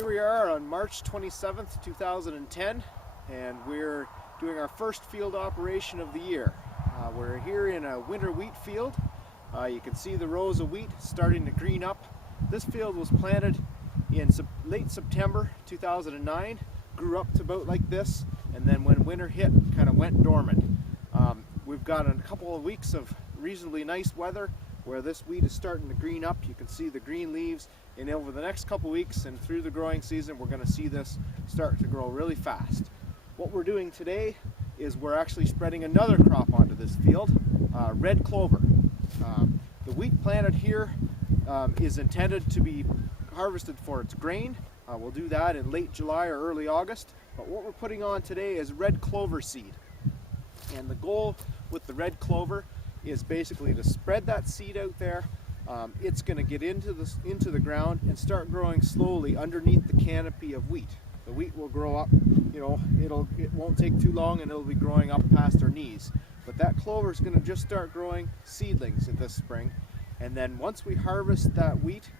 Here we are on March 27th, 2010, and we're doing our first field operation of the year. We're here in a winter wheat field. You can see the rows of wheat starting to green up. This field was planted in late September 2009, grew up to about like this, and then when winter hit, kind of went dormant. We've got a couple of weeks of reasonably nice weather where this wheat is starting to green up. You can see the green leaves, and over the next couple weeks and through the growing season, we're going to see this start to grow really fast. What we're doing today is we're actually spreading another crop onto this field, red clover. The wheat planted here is intended to be harvested for its grain. We'll do that in late July or early August, but what we're putting on today is red clover seed. And the goal with the red clover is basically to spread that seed out there. It's going to get into the ground and start growing slowly underneath the canopy of wheat. The wheat will grow up, it won't take too long, and it'll be growing up past our knees. But that clover is going to just start growing seedlings this spring, and then once we harvest that wheat,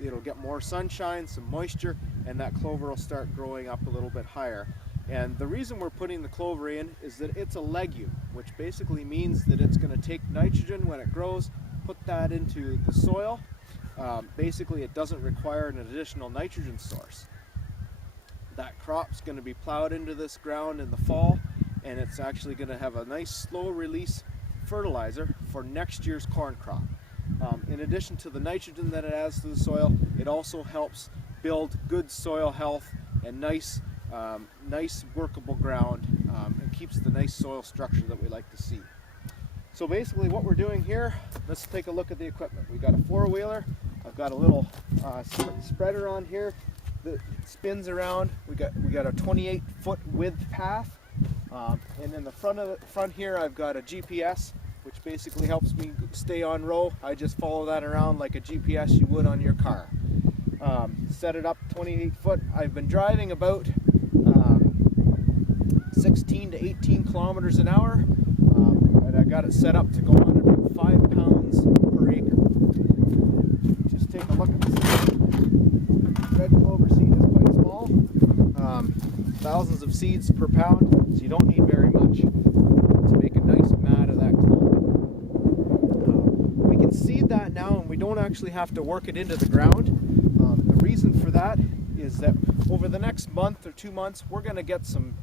it'll get more sunshine, some moisture, and that clover will start growing up a little bit higher. And the reason we're putting the clover in is that it's a legume, which basically means that it's going to take nitrogen when it grows, put that into the soil. Basically, it doesn't require an additional nitrogen source. That crop's going to be plowed into this ground in the fall, and it's actually going to have a nice slow release fertilizer for next year's corn crop. In addition to the nitrogen that it adds to the soil, it also helps build good soil health and nice workable ground, and keeps the nice soil structure that we like to see. So basically what we're doing here, let's take a look at the equipment. We've got a four-wheeler. I've got a little spreader on here that spins around. We got a 28-foot width path, and in the front here I've got a GPS, which basically helps me stay on row. I just follow that around like a GPS you would on your car. Set it up 28 foot. I've been driving about 16 to 18 kilometers an hour, and I got it set up to go on about 5 pounds per acre. Just take a look at this. Red clover seed is quite small, thousands of seeds per pound, so you don't need very much to make a nice mat of that clover. We can seed that now, and we don't actually have to work it into the ground. The reason for that is that over the next month or 2 months, we're going to get some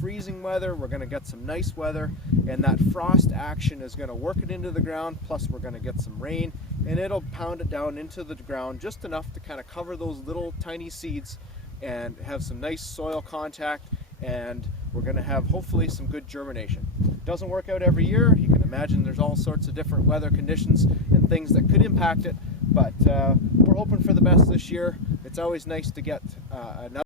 freezing weather, we're going to get some nice weather, and that frost action is going to work it into the ground, plus we're going to get some rain, and it'll pound it down into the ground just enough to kind of cover those little tiny seeds and have some nice soil contact, and we're going to have hopefully some good germination. It doesn't work out every year. You can imagine there's all sorts of different weather conditions and things that could impact it, but we're hoping for the best this year. It's always nice to get another